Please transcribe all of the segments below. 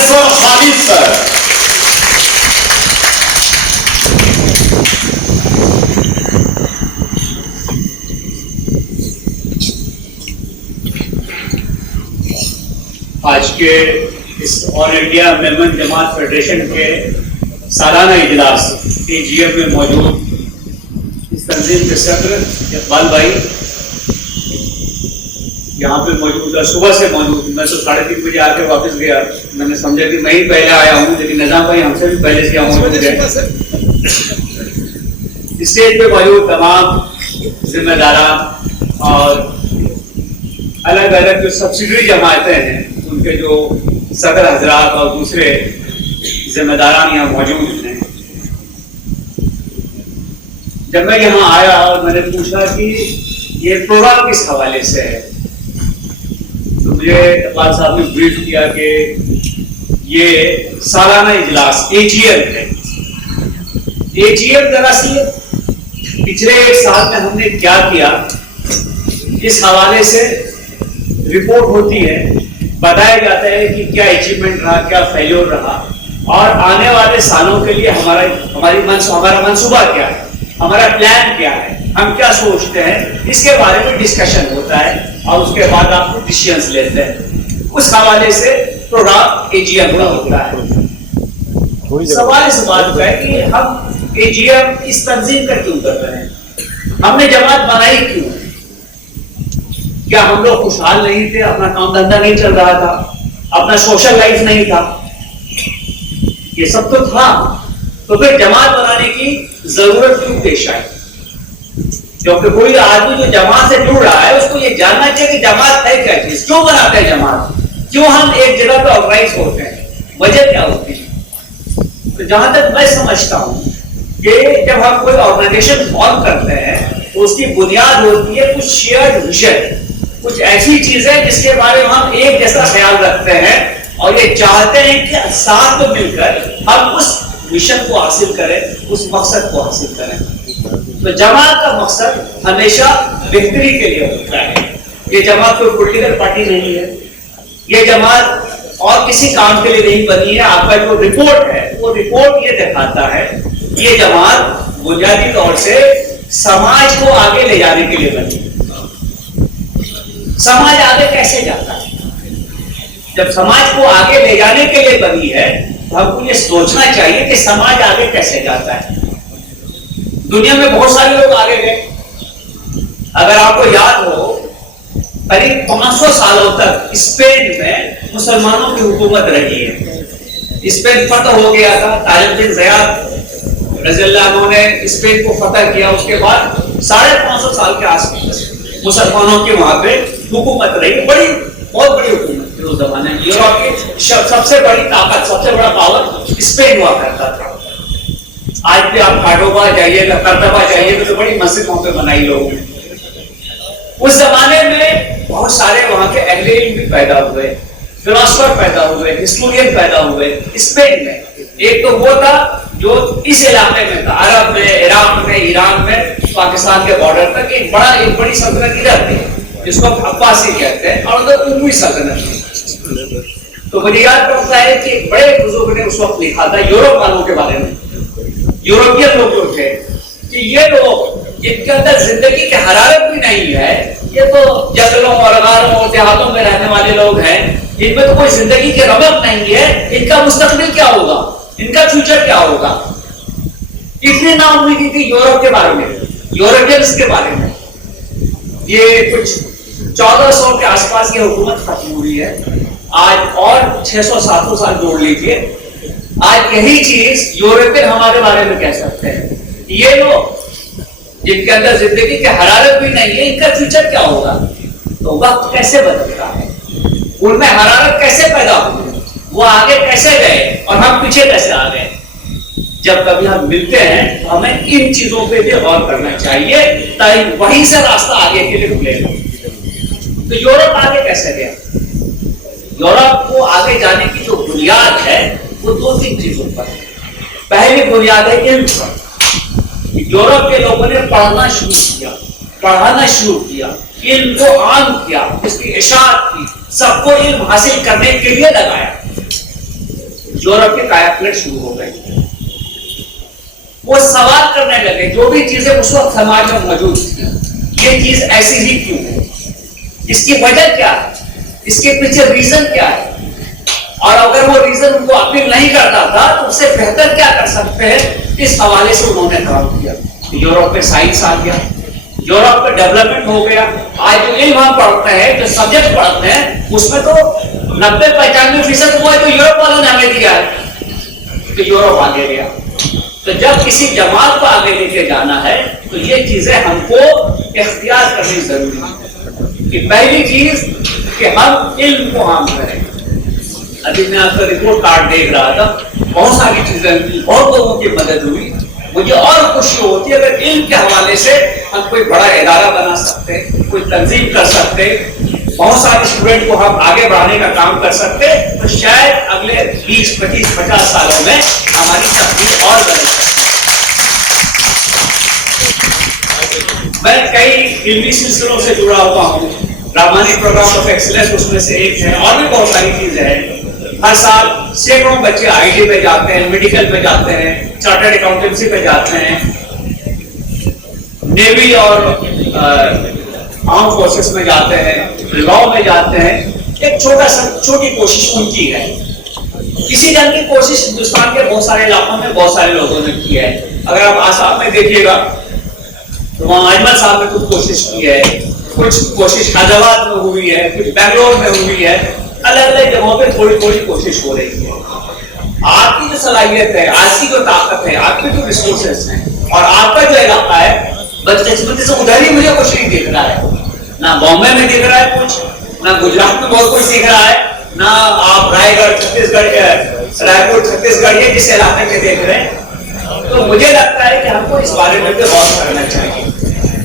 Muzaffar Khalid sir. आज के इस ऑल इंडिया मेमन जमात फेडरेशन के सालाना इजलास AGM में मौजूद इस तंजीम के सदर इकबाल भाई यहाँ पे मौजूद है, सुबह से मौजूद। मैं तो 3:30 बजे आके वापस गया, मैंने समझा कि मैं ही पहले आया हूँ, लेकिन निजाम भाई हमसे भी पहले से मौजूद है। स्टेज पे मौजूद तमाम जिम्मेदारान और अलग अलग जो सब्सिडरी जमातें हैं उनके जो सदर हजरात और दूसरे जिम्मेदारान यहाँ मौजूद हैं। जब मैं यहाँ आया और मैंने पूछा कि ये प्रोग्राम किस हवाले से है, तो मुझे इकबाल साहब ने ब्रीफ किया कि ये सालाना इजलास AGM है। AGM दरअसल पिछले एक साल में हमने क्या किया इस हवाले से रिपोर्ट होती है, बताया जाता है कि क्या अचीवमेंट रहा, क्या फेल्योर रहा और आने वाले सालों के लिए हमारा मंसूबा क्या है, हमारा प्लान क्या है, हम क्या सोचते हैं, इसके बारे में डिस्कशन होता है और उसके बाद आप डिसीजंस लेते हैं। उस हवाले से प्रोग्राम AGM का होता है। सवाल इस बात का है कि हम AGM इस तंजीम का क्यों कर रहे हैं, हमने जमात बनाई क्यों? क्या हम लोग खुशहाल नहीं थे, अपना काम धंधा नहीं चल रहा था, अपना सोशल लाइफ नहीं था? ये सब तो था, तो फिर जमात बनाने की जरूरत क्यों पेश आई? क्योंकि कोई आदमी जो जमात से जुड़ रहा है उसको ये जानना चाहिए कि जमात है क्या चीज, क्यों बनाते हैं जमात, क्यों हम एक जगह पे ऑर्गेनाइज होते हैं, वजह क्या होती है? तो जहां तक मैं समझता हूं कि जब हम कोई ऑर्गेनाइजेशन फॉर्म करते हैं तो उसकी बुनियाद होती है कुछ शेयर्ड विजन, कुछ ऐसी चीजें जिसके बारे में हम एक जैसा ख्याल रखते हैं और ये चाहते हैं कि साथ में मिलकर हम उस मिशन को हासिल करें, उस मकसद को हासिल करें। तो जमात का मकसद हमेशा बेहतरी के लिए होता है। ये जमात कोई पॉलिटिकल पार्टी नहीं है, ये जमात और किसी काम के लिए नहीं बनी है। आपका जो रिपोर्ट है वो रिपोर्ट ये दिखाता है ये जमात बुनियादी तौर से समाज को आगे ले जाने के लिए बनी है। समाज आगे कैसे जाता है? जब समाज को आगे ले जाने के लिए बनी है तो हमको ये सोचना चाहिए कि समाज आगे कैसे जाता है। दुनिया में बहुत सारे लोग आगे गए। अगर आपको याद हो, करीब 500 सालों तक स्पेन में मुसलमानों की हुकूमत रही है। स्पेन फतह हो गया था, तारिक बिन ज़ियाद रज़ियल्लाहु अन्हु ने स्पेन को फतह किया। उसके बाद 550 साल के आसपास मुसलमानों की वहां पे हुकूमत रही, बहुत बड़ी हुकूमत थी उस जमाने में। यूरोप की सबसे बड़ी ताकत, सबसे बड़ा पावर स्पेन हुआ करता था। आज भी आप कार्डोबा जाइएगा, कर्दोबा जाइएगा तो बड़ी मस्जिद वहां पे बनाई लोगों ने। उस जमाने में बहुत सारे वहां के अहले इल्म भी पैदा हुए, फिलोसोफर पैदा हुए, हिस्टोरियन पैदा हुए स्पेन में। एक तो वो था जो इस इलाके में था, अरब में, इराक में, ईरान में, पाकिस्तान के बॉर्डर तक एक बड़ी सल्तनत इधर थी जिसको अब्बासी कहते हैं, और उधर उमवी सल्तनत थी। तो मुझे याद पड़ता है कि बड़े बुजुर्ग ने उस वक्त लिखा था यूरोप वालों के बारे में, यूरोपियन लोग जो थे, कि ये लोग जिनके अंदर जिंदगी की हरारत भी नहीं है, ये तो जंगलों और गारों और देहातों में रहने वाले लोग हैं, इनमें तो कोई जिंदगी की रमक नहीं है, इनका मुस्तकबिल क्या होगा, इनका फ्यूचर क्या होगा। इतनी नाउम्मीदी थी यूरोप के बारे में, यूरोपियंस के बारे में। ये कुछ 1400 के आसपास की हुकूमत खत्म हुई है, आज और 600-700 साल जोड़ लीजिए, आज यही चीज यूरोपियन हमारे बारे में कह सकते हैं। ये लोग जिनके अंदर जिंदगी की हरारत भी नहीं है, इनका फ्यूचर क्या होगा। तो वक्त कैसे बदलता है, उनमें हरारत कैसे पैदा हुई, वो आगे कैसे गए और हम पीछे कैसे आ गए। जब कभी हम मिलते हैं तो हमें इन चीजों पे भी गौर करना चाहिए, ताकि वहीं से रास्ता आगे के लिए खुलेगा। तो यूरोप आगे कैसे गया? यूरोप को आगे जाने की जो बुनियाद है वो 2-3 चीजों पर है। पहली बुनियाद है इल्म पर। यूरोप के लोगों ने पढ़ना शुरू किया, पढ़ाना शुरू किया, इल्म को आम किया, इसकी इशाअत की, सबको इल्म हासिल करने के लिए लगाया। यूरोप के काया पलट शुरू हो गई। वो सवाल करने लगे जो भी चीजें उस वक्त समाज में मौजूद थी, ये चीज ऐसी ही क्यों है, इसकी वजह क्या है, इसके पीछे रीजन क्या है, और अगर वो रीजन उनको अपील नहीं करता था तो उससे बेहतर क्या कर सकते हैं, इस हवाले से उन्होंने काम किया। यूरोप में साइंस आ गया, यूरोप में डेवलपमेंट हो गया। आज जो इल्म हम पढ़ते हैं, जो सब्जेक्ट पढ़ते हैं, उसमें तो 90-95% वो है जो यूरोप वालों ने हमें दिया है, तो यूरोप आगे गया। तो जब किसी जमात को आगे लेके जाना है तो ये चीजें हमको इख्तियार करनी जरूरी है कि पहली चीज कि हम इल्म को आम करें। अभी मैं आपका रिपोर्ट कार्ड देख रहा था, बहुत सारी चीजें, बहुत लोगों की मदद हुई। मुझे और खुशी होती है अगर इल्म के हवाले से हम कोई बड़ा इदारा बना सकते, कोई तंजीम कर सकते, बहुत सारे स्टूडेंट को हम आगे बढ़ाने का काम कर सकते, तो शायद अगले 20, 25, 50 सालों में हमारी तकनीक और बदल सकती। मैं कई इल्मी सिलसिलों से जुड़ा हुआ हूँ, रामानी प्रोग्राम ऑफ एक्सीलेंस उसमें से एक है, और भी बहुत सारी चीजें हैं। हर साल सैकड़ों बच्चे आईटी पे जाते हैं, मेडिकल पे जाते हैं, चार्टर्ड अकाउंटेंसी पे जाते हैं, नेवी और आर्म फोर्सेस में जाते हैं, लॉ में जाते हैं। एक छोटी कोशिश उनकी है। इसी ढंग की कोशिश हिंदुस्तान के बहुत सारे इलाकों में बहुत सारे लोगों ने की है। अगर आप आसाम में देखिएगा तो वहाँ अजमल साहब ने कुछ कोशिश की है, कुछ कोशिश हैदराबाद में हुई है, कुछ बेंगलोर में हुई है, अलग अलग जगहों पे थोड़ी थोड़ी कोशिश हो रही है। आपकी जो सलाहियत है, आपकी जो ताकत है, आपके जो रिसोर्सेस हैं और आपका जो इलाका है, बदकिस्मती से उधर ही मुझे कुछ नहीं दिख रहा है। ना बॉम्बे में दिख रहा है कुछ, ना गुजरात में बहुत कुछ दिख रहा है, ना आप रायगढ़ छत्तीसगढ़, रायपुर छत्तीसगढ़ ये जिस इलाके में देख रहे हैं। तो मुझे लगता है कि हमको इस बारे में भी गौर करना चाहिए,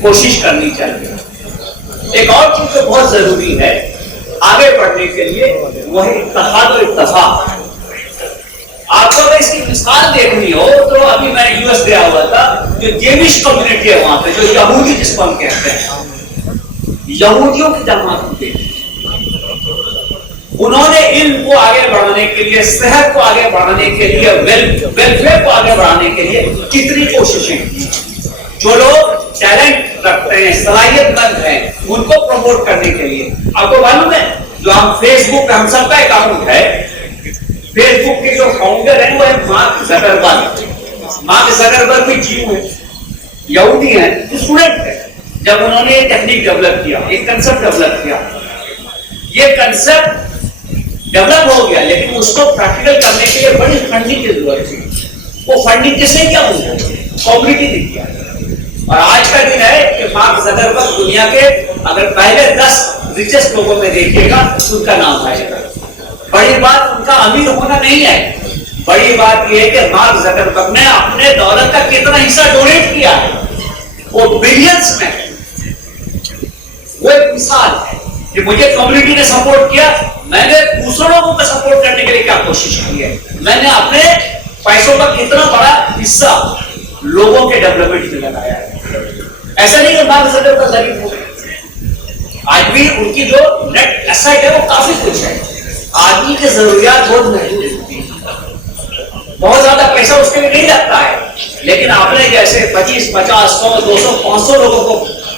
कोशिश करनी चाहिए। एक और चीज जो बहुत जरूरी है आगे बढ़ने के लिए, वो है इत्तेहाद और इत्तेफाक। आपको अगर इसकी मिसाल देखनी हो तो अभी मैं यूएस गया हुआ था, जो जेविश कम्युनिटी है वहां पे, जो यहूदी जिसको हम कहते हैं, यहूदियों की जमात होती है। उन्होंने इल्म को आगे बढ़ाने के लिए, सेहत को आगे बढ़ाने के लिए, वेलफेयर को आगे बढ़ाने के लिए कितनी कोशिशें की। जो लोग टैलेंट रखते हैं, सलाहियतमंद हैं, उनको प्रमोट करने के लिए, आपको मालूम है जो हम फेसबुक पे, हम सबका अकाउंट है, फेसबुक के जो फाउंडर हैं वो है मार्क ज़करबर्ग। मार्क ज़करबर्ग भी जीव है, यहूदी हैं, स्टूडेंट है। जब उन्होंने ये टेक्निक डेवलप किया, एक कंसेप्ट डेवलप किया, ये कंसेप्ट डेवलप हो गया, लेकिन उसको प्रैक्टिकल करने के लिए बड़ी फंडिंग की जरूरत थी। वो फंडिंग किसने किया? कम्युनिटी ने किया। और आज का दिन है कि मार्क ज़करबर्ग दुनिया के अगर पहले 10 रिचेस्ट लोगों में देखिएगा तो उनका नाम आएगा। बड़ी बात उनका अमीर होना नहीं है, बड़ी बात यह है कि मार्क ज़करबर्ग ने अपने दौलत का कितना हिस्सा डोनेट किया है, वो बिलियंस में है। वो एक मिसाल है कि मुझे कम्युनिटी ने सपोर्ट किया, मैंने दूसरों लोगों को सपोर्ट करने के लिए क्या कोशिश की है, मैंने अपने पैसों का कितना बड़ा हिस्सा लोगों के डेवलपमेंट में लगाया है। ऐसा नहीं कि मार्क ज़करबर्ग गरीब हो गए, आज भी उनकी जो नेट एसेट है वो काफी कुछ है। आदमी की जरूरियात बहुत महदूद होती है, बहुत ज्यादा पैसा उसके लिए नहीं लगता है, लेकिन आपने जैसे 25, 50, 100, 200, 500 लोगों को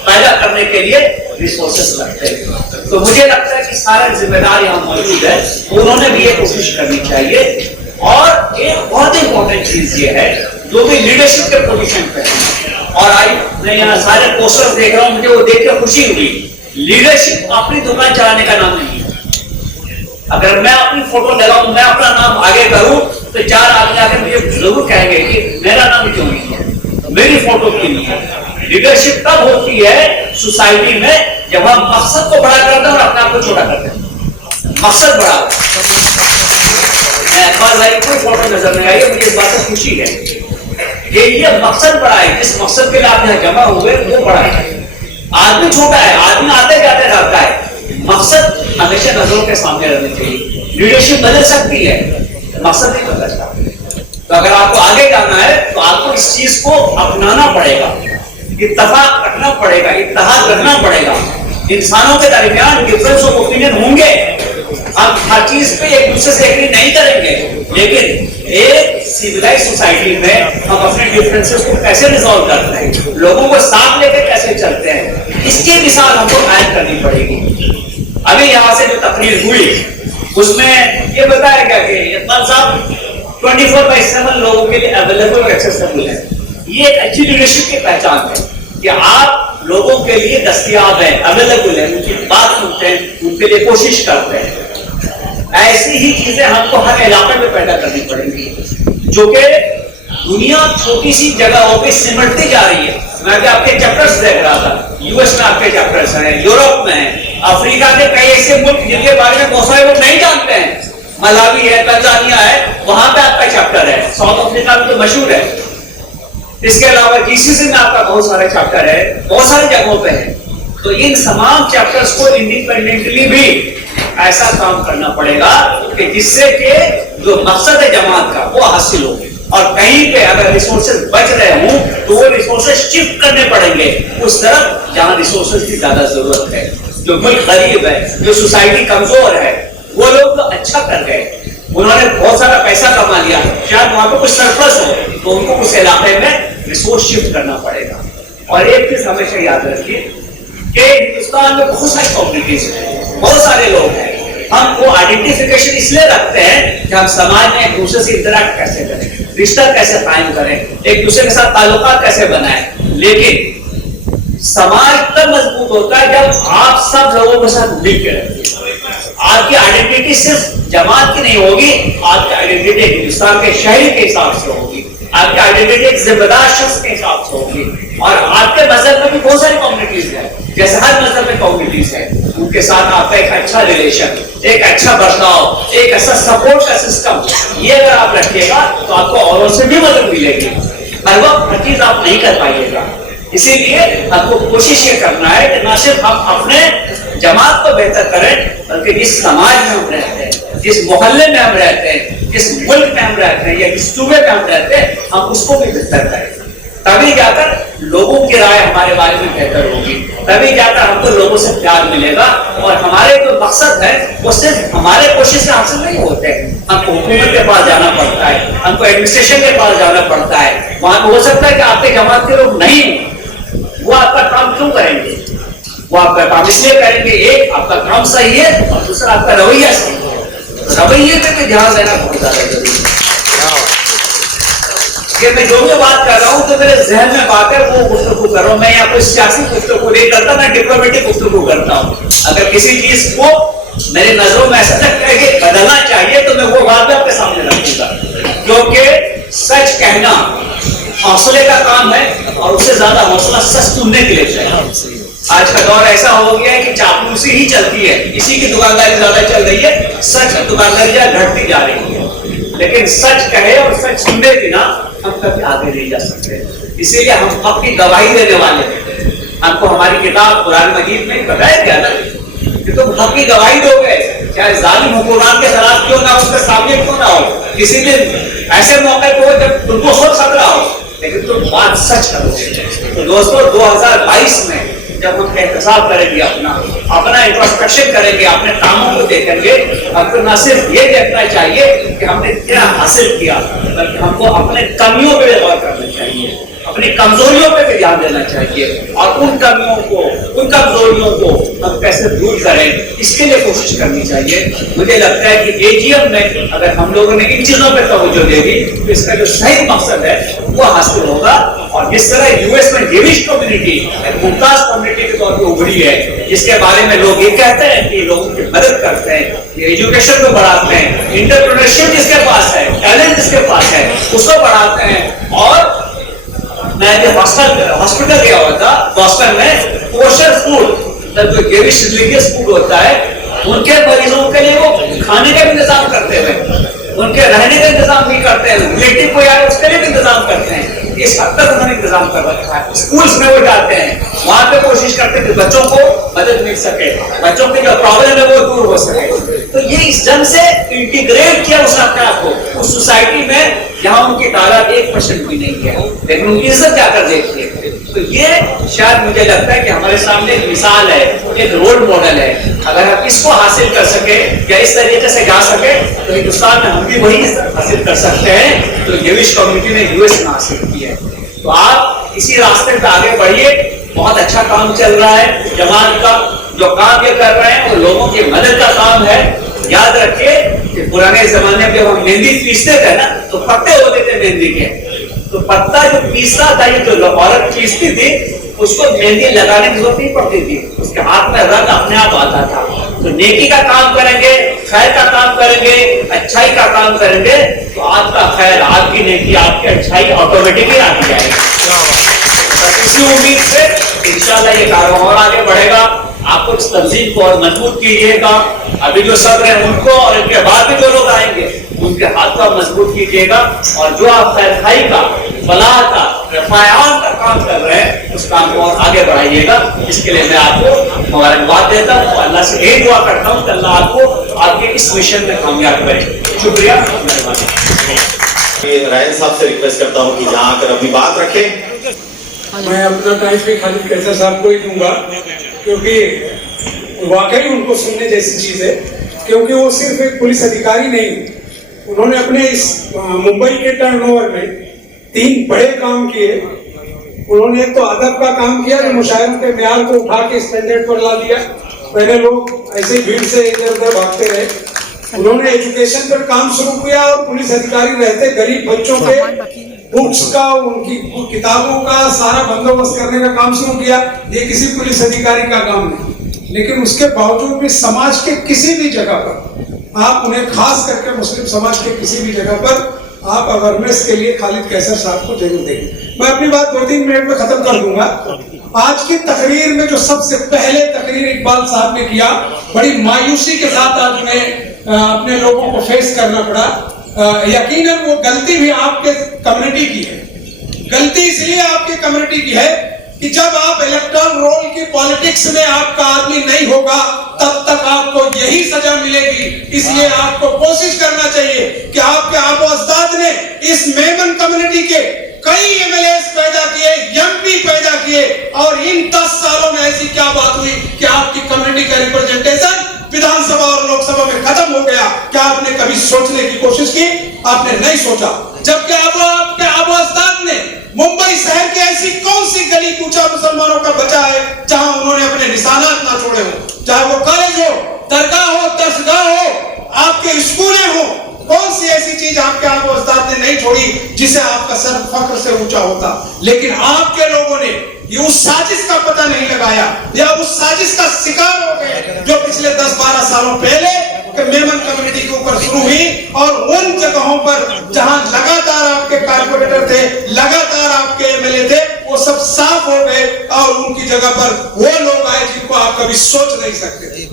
पैदा करने के लिए रिसोर्सेस लगते हैं। तो मुझे लगता है कि सारे जिम्मेदार यहाँ मौजूद है, उन्होंने भी ये कोशिश करनी चाहिए। और एक बहुत इंपॉर्टेंट चीज ये है, जो भी लीडरशिप के पोजीशन पे है, और आई मैं यहाँ सारे पोस्टर्स देख रहा हूँ, मुझे वो देख के खुशी हुई। लीडरशिप अपनी दुकान चलाने का नाम नहीं है। अगर मैं अपनी फोटो लगाऊं, मैं अपना नाम आगे करूं, तो 4 आदमी आकर मुझे जरूर कहेंगे कि मेरा नाम क्यों नहीं है, मेरी फोटो क्यों नहीं है। लीडरशिप तब होती है सोसाइटी में जब हम मकसद को बड़ा करते हैं और अपने आप को छोटा करते हैं। मकसद बड़ा, भाई कोई फोटो नजर नहीं आई, मुझे इस बात से खुशी है कि ये मकसद बड़ा है, जिस मकसद के लिए आप यहाँ जमा हुए वो बड़ा है। आदमी छोटा है, आदमी आते जाते रहता है, मकसद हमेशा नजरों के सामने रहने चाहिए। लीडरशिप बदल सकती है, मकसद नहीं बदलता। तो अगर आपको आगे जाना है तो आपको इस चीज को अपनाना पड़ेगा, इत्तेफाक रखना पड़ेगा, इत्तेहाद रखना पड़ेगा। इंसानों के दरमियान डिफरेंस ऑफ ओपिनियन होंगे, ہم ہر چیز پہ ایک دوسرے سے ایگری نہیں کریں گے، لیکن ایک سیویلائز سوسائٹی میں ہم اپنے ڈفرینسز کو کیسے ریزالو کرتے ہیں، لوگوں کو ساتھ لے کے کیسے چلتے ہیں، اس کی مثال ہم کو قائم کرنی پڑے گی۔ ابھی یہاں سے جو تقریر ہوئی اس میں یہ بتایا گیا کہ اقبال صاحب 24/7 لوگوں کے لیے اویلیبل اور ایکسیسیبل ہے۔ یہ ایک اچھی لیڈرشپ کی پہچان ہے کہ آپ لوگوں کے لیے دستیاب ہیں، اویلیبل ہیں، ان کی بات سنتے ہیں، ان کے لیے کوشش کرتے ہیں۔ ایسی ہی چیزیں ہم کو ہر علاقے میں پیدا کرنی پڑیں گی، جو کہ دنیا چھوٹی سی جگہوں پہ سمٹتی جا رہی ہے۔ میں ابھی آپ کے چیپٹرز دیکھ رہا تھا، یو ایس میں آپ کے چیپٹرز ہیں، یورپ میں ہیں، افریقہ کے کئی ایسے ملک جن کے بارے میں بہت سارے لوگ نہیں جانتے ہیں، ملاوی ہے، تنزانیہ ہے، وہاں پہ آپ کا چیپٹر ہے، ساؤتھ افریقہ میں تو مشہور ہے۔ اس کے علاوہ جی سی سی میں آپ کا بہت سارے چیپٹر ہے، بہت ساری جگہوں پہ ہے۔ تو ان تمام چیپٹرز کو انڈیپینڈنٹلی بھی ایسا کام کرنا پڑے گا کہ جس سے کہ جو مقصد ہے جماعت کا وہ حاصل ہو، اور کہیں پہ اگر ریسورسز بچ رہے ہوں تو وہ ریسورسز شفٹ کرنے پڑیں گے اس طرف جہاں ریسورسز کی زیادہ ضرورت ہے۔ جو ملک غریب ہے، جو سوسائٹی کمزور ہے، وہ لوگ تو اچھا کر گئے، انہوں نے بہت سارا پیسہ کما لیا، شاید وہاں پہ کچھ سرپلس ہو تو ان کو اس علاقے میں ریسورس شفٹ کرنا پڑے گا۔ اور ایک چیز ہمیشہ یاد رکھیے کہ ہندوستان میں بہت ساری کمیونٹیز ہیں، بہت سارے لوگ ہیں، ہم وہ آئیڈینٹیفیکیشن اس لیے رکھتے ہیں کہ ہم سماج میں ایک دوسرے سے انٹریکٹ کیسے کریں، رشتہ کیسے قائم کریں، ایک دوسرے کے ساتھ تعلقات کیسے بنائیں۔ لیکن سماج تب مضبوط ہوتا ہے جب آپ سب لوگوں کے ساتھ مل کے رہتے ہیں۔ آپ کی آئیڈینٹی صرف جماعت کی نہیں ہوگی، آپ کی آئیڈینٹی ہندوستان کے شہری کے حساب سے ہوگی، آپ کی آئیڈینٹی ایک ذمہ دار شخص کے حساب سے ہوگی۔ اور آپ کے مذہب میں بھی بہت ساری کمیونٹیز ہیں، جیسے ہر مذہب میں کمیونٹیز ہیں، ان کے ساتھ آپ کا ایک اچھا ریلیشن، ایک اچھا برتاؤ، ایک ایسا سپورٹ کا سسٹم، یہ اگر آپ رکھیے گا تو آپ کو اوروں سے بھی مدد ملے گی۔ ہر وقت ہر چیز آپ نہیں کر پائیے گا، اسی لیے ہم کو کوشش یہ کرنا ہے کہ نہ صرف ہم اپنے جماعت کو بہتر کریں، بلکہ جس سماج میں ہم رہتے ہیں، جس محلے میں ہم رہتے ہیں، جس ملک میں ہم رہتے ہیں یا جس صوبے میں ہم رہتے ہیں، ہم اس کو بھی بہتر کریں۔ تبھی جا کر لوگوں کی رائے ہمارے بارے میں بہتر ہوگی، تبھی جا کر ہم کو لوگوں سے پیار ملے گا، اور ہمارے جو مقصد ہے وہ صرف ہمارے کوشش سے حاصل نہیں ہوتے، ہم کو حکومت کے پاس جانا پڑتا ہے، ہم کو ایڈمنسٹریشن کے پاس جانا پڑتا ہے۔ وہاں ہو سکتا ہے کہ آپ کے جماعت کے لوگ نہیں ہوں، وہ آپ کا کام کیوں کریں گے؟ وہ آپ کا کام اس لیے کریں گے، ایک آپ کا کام صحیح ہے اور دوسرا آپ کا رویہ صحیح ہے۔ رویے پہ بھی دھیان دینا بہت زیادہ ضروری ہے۔ کہ میں جو بھی بات کر رہا ہوں تو میرے ذہن میں بات ہے وہ گفتگو کر رہا ہوں، میں یہاں کوئی سیاسی گفتگو نہیں کرتا، میں ڈپلومیٹک گفتگو کرتا ہوں۔ اگر کسی چیز کو میرے نظروں میں ایسا لگتا ہے کہ بدلنا چاہیے تو میں وہ بات بھی آپ کے سامنے رکھوں گا، کیونکہ سچ کہنا حوصلے کا کام ہے، اور اس سے زیادہ حوصلہ سچ سننے کے لیے چاہیے۔ آج کا دور ایسا ہو گیا ہے کہ چاپلوسی ہی چلتی ہے، اسی کی دکانداری زیادہ چل رہی ہے، سچ دکانداری گھٹتی جا رہی ہے۔ لیکن سچ کہے اور سچ سننے بنا ہم کبھی آگے نہیں جا سکتے، اسی لیے ہم اپنی گواہی دینے والے ہیں۔ ہم کو ہماری کتاب قرآن مجید میں بتایا گیا نا کہ تم حق کی گواہی دو گے، چاہے ظالم حکمران کے خلاف کیوں نہ ہو، اس کے سامنے کیوں نہ ہو، کسی بھی ایسے موقع پہ ہو جب تم کو خود خطرہ ہو، لیکن تم بات سچ کرو گے۔ تو دوستو 2022 میں جب ہم احتساب کریں گے، اپنا انٹروسپیکشن کریں گے، اپنے کاموں کو دیکھیں گے، ہم کو نہ صرف یہ دیکھنا چاہیے کہ ہم نے کیا حاصل کیا، بلکہ ہم کو اپنے کمیوں پہ غور کرنا چاہیے، اپنی کمزوریوں پہ بھی دھیان دینا چاہیے، اور ان کمیوں کو، ان کمزوریوں کو ہم کیسے دور کریں، اس کے لیے کوشش کرنی چاہیے۔ مجھے لگتا ہے کہ اے جی ایم میں اگر ہم لوگوں نے ان چیزوں پہ توجہ دے دی تو اس کا جو صحیح مقصد ہے وہ حاصل ہوگا۔ اور جس طرح یو ایس میں جیوش کمیونٹی ایک ممتاز کمیونٹی کے طور پہ ابھری ہے، جس کے بارے میں لوگ یہ کہتے ہیں کہ لوگوں کی مدد کرتے ہیں، یہ ایجوکیشن کو بڑھاتے ہیں، انٹرپرینورشپ جس کے پاس ہے، ٹیلنٹ جس کے پاس ہے اس کو بڑھاتے ہیں۔ اور میں جب ہاسپٹل گیا ہوا تھا بوسٹن میں، کوشر فوڈ جو جیوش ریلیجیس فوڈ ہوتا ہے ان کے مریضوں کے لیے وہ کھانے کا انتظام کرتے ہوئے، ان کے رہنے کا انتظام بھی کرتے ہیں، ریلیٹو کوئی آئے اس کے لیے بھی انتظام کرتے ہیں۔ اس حد تک انہوں نے انتظام کر رکھا ہے۔ اسکولس میں وہ جاتے ہیں، وہاں پہ کوشش کرتے ہیں کہ بچوں کو مدد مل سکے، بچوں کی جو پرابلم ہے وہ دور ہو سکے۔ تو یہ اس ڈھنگ سے انٹیگریٹ کیا اس اپنے آپ کو اس سوسائٹی میں جہاں ان کی تعداد 1% بھی نہیں ہے، لیکن ان کی عزت جا کر دیکھیے تو یہ شاید مجھے لگتا ہے کہ ہمارے سامنے ایک مثال ہے, ایک رول ماڈل ہے. اگر ہم اس کو حاصل کر سکے یا اس طریقے سے جا سکے تو ہندوستان میں ہم بھی وہی حاصل کر سکتے ہیں تو یوش کمیونٹی نے US میں حاصل کی ہے. تو آپ اسی راستے پہ آگے بڑھیے. بہت اچھا کام چل رہا ہے جماعت کا. جو کام یہ کر رہے ہیں وہ لوگوں کی مدد کا کام ہے. یاد رکھیے کہ پرانے زمانے میں جب ہم مہندی پیستے تھے نا تو پتے ہوتے تھے مہندی کے, تو پتا جو پیستا تھا, یہ جو عورت پیستی تھی اس کو مہندی لگانے کی ضرورت نہیں پڑتی تھی, اس کے ہاتھ میں رنگ اپنے آپ آتا تھا. تو نیکی کا کام کریں گے, خیر کا کام کریں گے, اچھائی کا کام کریں گے تو آپ کا خیر, آپ کی نیکی, آپ کی اچھائی آٹومیٹکلی آتی جائے گی. بس اسی امید سے انشاءاللہ یہ کاروبار آگے بڑھے گا. آپ کو اس تنظیم کو اور مضبوط کیجیے گا. ابھی جو صبر ہے ان کو اور ان کے بعد بھی جو لوگ آئیں گے ان کے ہاتھ کو مضبوط کیجیے گا. اور جو آپ خیر خائی کا, فلاح کا, رفع عام کا کام کر رہے ہیں اس کام کو اور آگے بڑھائیے گا. اس کے لیے میں آپ کو مبارکباد دیتا ہوں. اللہ سے یہی دعا کرتا ہوں کہ اللہ آپ کو آپ کے اس مشن میں کامیاب کرے. شکریہ, مہربانی. رائن صاحب سے ریکویسٹ کرتا ہوں کہ جہاں آ کر اپنی بات رکھیں. میں اپنا ٹائم بھی خالد کیسر صاحب کو ہی دوں گا کیونکہ واقعی ان کو سننے جیسی چیز ہے. کیونکہ وہ صرف ایک پولیس ادھیکاری نہیں, انہوں نے اپنے اس ممبئی کے ٹرن اوور میں 3 بڑے کام کیے. انہوں نے ایک تو ادب کا کام کیا جو مشاعروں کے معیار کو اٹھا کے اسٹینڈرڈ پر لا دیا. پہلے لوگ ایسے بھیڑ سے ادھر ادھر بھاگتے رہے. انہوں نے ایجوکیشن پر کام شروع کیا اور پولیس ادھیکاری رہتے غریب بچوں کے بکس کا, ان کی کتابوں کا سارا بندوبست کرنے کا کام شروع کیا. یہ کسی پولیس ادھیکاری کا کام نہیں, لیکن اس کے باوجود بھی سماج کے کسی بھی جگہ پر آپ انہیں, خاص کر کے مسلم سماج کے کسی بھی جگہ پر آپ اویئرنیس کے لیے خالد کیسر صاحب کو ضرور دیں گے. میں اپنی بات 2-3 منٹ میں ختم کر دوں گا. آج کی تقریر میں جو سب سے پہلے تقریر اقبال صاحب نے کیا, بڑی مایوسی کے ساتھ آج میں اپنے لوگوں کو فیس کرنا پڑا. یقیناً وہ غلطی بھی آپ کے کمیونٹی کی ہے. غلطی اس لیے آپ کی کمیونٹی کی ہے کہ جب آپ الیکٹرل رول کی پالیٹکس میں آپ کا آدمی نہیں ہوگا تب تک آپ کو یہی سزا ملے گی. اس لیے آپ کو کوشش کرنا چاہیے کہ آپ کے آبا و اجداد نے اس میمن کمیونٹی کے کئی MLAs پیدا کیے, MP پیدا کیے, اور ان 10 سالوں میں ایسی کیا بات ہوئی کہ آپ کی کمیونٹی کا ریپرزنٹیشن विधान सभा और लोकसभा में खत्म हो गया. क्या आपने कभी सोचने की कोशिश की? आपने नहीं सोचा. जबकि आपके आबो अजदाद ने मुंबई शहर की ऐसी कौन सी गली कूचा मुसलमानों का बचा है जहां उन्होंने अपने निशानात ना छोड़े हो, चाहे वो कॉलेज हो, दरगाह हो, दरसगाह हो, आपके स्कूलें हो. कौन सी ऐसी चीज आपके आबो अजदाद ने नहीं छोड़ी जिसे आपका सर फख्र से ऊंचा होता. लेकिन आपके लोगों ने ये उस साजिश का पता नहीं लगाया या उस साजिश का शिकार हो गए जो पिछले 10-12 सालों पहले मेमन कम्युनिटी के ऊपर शुरू हुई. और उन जगहों पर जहां लगातार आपके कारपोरेटर थे, लगातार आपके MLA थे, वो सब साफ हो गए और उनकी जगह पर वो लोग आए जिनको आप कभी सोच नहीं सकते थे.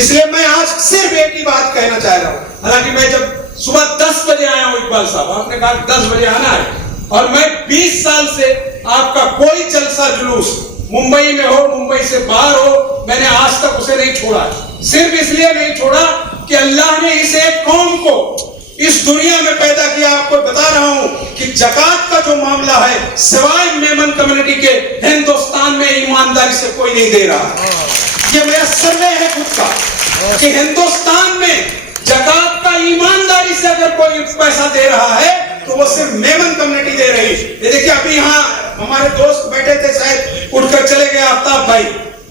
इसलिए मैं आज सिर्फ एक ही बात कहना चाह रहा हूँ. हालांकि मैं जब सुबह 10 बजे आया हूँ, इकबाल साहब आपने कहा 10 बजे आना है, और मैं 20 साल से आपका कोई जलसा जुलूस मुंबई में हो, मुंबई से बाहर हो, मैंने आज तक उसे नहीं छोड़ा. सिर्फ इसलिए नहीं छोड़ा कि अल्लाह ने इस एक कौम को इस दुनिया में पैदा किया. आपको बता रहा हूं कि ज़कात का जो मामला है सिवाय मेमन कम्युनिटी के हिंदुस्तान में ईमानदारी से कोई नहीं दे रहा. ये मेरा सर्वे है खुद का कि हिंदुस्तान में ज़कात का ईमानदारी से अगर कोई पैसा दे रहा है तो वो सिर्फ मेमन कम्युनिटी दे रही. ये देखिए अभी यहाँ हमारे दोस्त बैठे थे, शायद उठकर चले गए, आफ्ताब भाई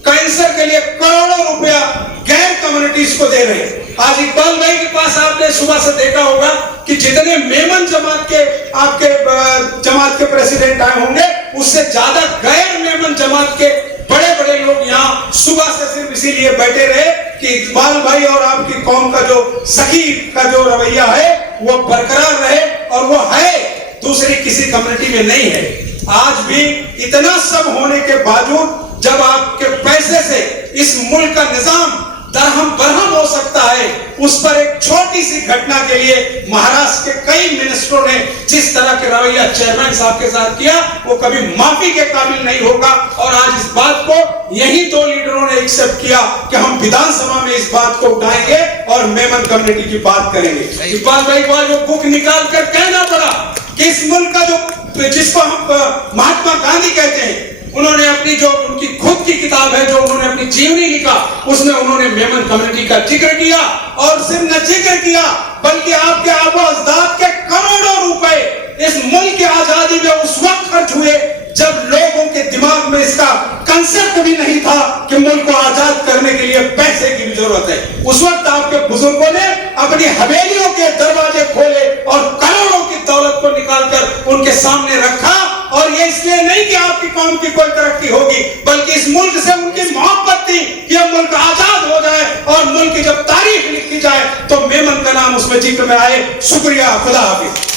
कैंसर के लिए करोड़ों रुपया गैर कम्युनिटीज को दे रहे हैं. आज इकबाल भाई के पास आपने सुबह से देखा होगा कि जितने मेमन जमात के आपके जमात के प्रेसिडेंट आए होंगे उससे ज्यादा गैर मेमन जमात के बड़े बड़े लोग यहाँ सुबह से सिर्फ इसीलिए बैठे रहे कि इकबाल भाई और आपकी कौम का जो सखी का जो रवैया है वो बरकरार रहे, और वो है दूसरी किसी कम्युनिटी में नहीं है. आज भी इतना सब होने के बावजूद जब आपके पैसे से इस मुल्क का निजाम दरहम बरहम हो सकता है, उस पर एक छोटी सी घटना के लिए महाराष्ट्र के कई मिनिस्टरों ने जिस तरह के रवैया चेयरमैन साहब के साथ किया वो कभी माफी के काबिल नहीं होगा. और आज इस बात को यही 2 लीडरों ने एक्सेप्ट किया कि हम विधानसभा में इस बात को उठाएंगे और मेमन कम्युनिटी की बात करेंगे. इकबाल भाई को आज वो बुक निकाल कर कहना पड़ा कि इस मुल्क का जो जिसको हम महात्मा गांधी कहते हैं انہوں نے اپنی جو ان کی خود کی کتاب ہے جو انہوں نے اپنی جیونی لکھا اس میں انہوں نے میمن کمیونٹی کا ذکر کیا اور صرف نہ ذکر کیا بلکہ آپ کے آبا و اجداد کے کروڑوں روپے اس ملک کی آزادی میں اس وقت خرچ ہوئے جب لوگوں کے دماغ میں اس کا کنسپٹ بھی نہیں تھا کہ ملک کو آزاد کرنے کے لیے پیسے کی بھی ضرورت ہے. اس وقت آپ کے بزرگوں نے اپنی حویلیوں کے دروازے کھولے اور کروڑوں کی دولت کو نکال کر ان کے سامنے رکھا اور یہ اس لیے نہیں کہ آپ کی قوم کی کوئی ترقی ہوگی بلکہ اس ملک سے ان کی محبت تھی کہ یہ ملک آزاد ہو جائے اور ملک کی جب تاریخ لکھی جائے تو میمن کا نام اس میں ذکر میں آئے. شکریہ. خدا حافظ.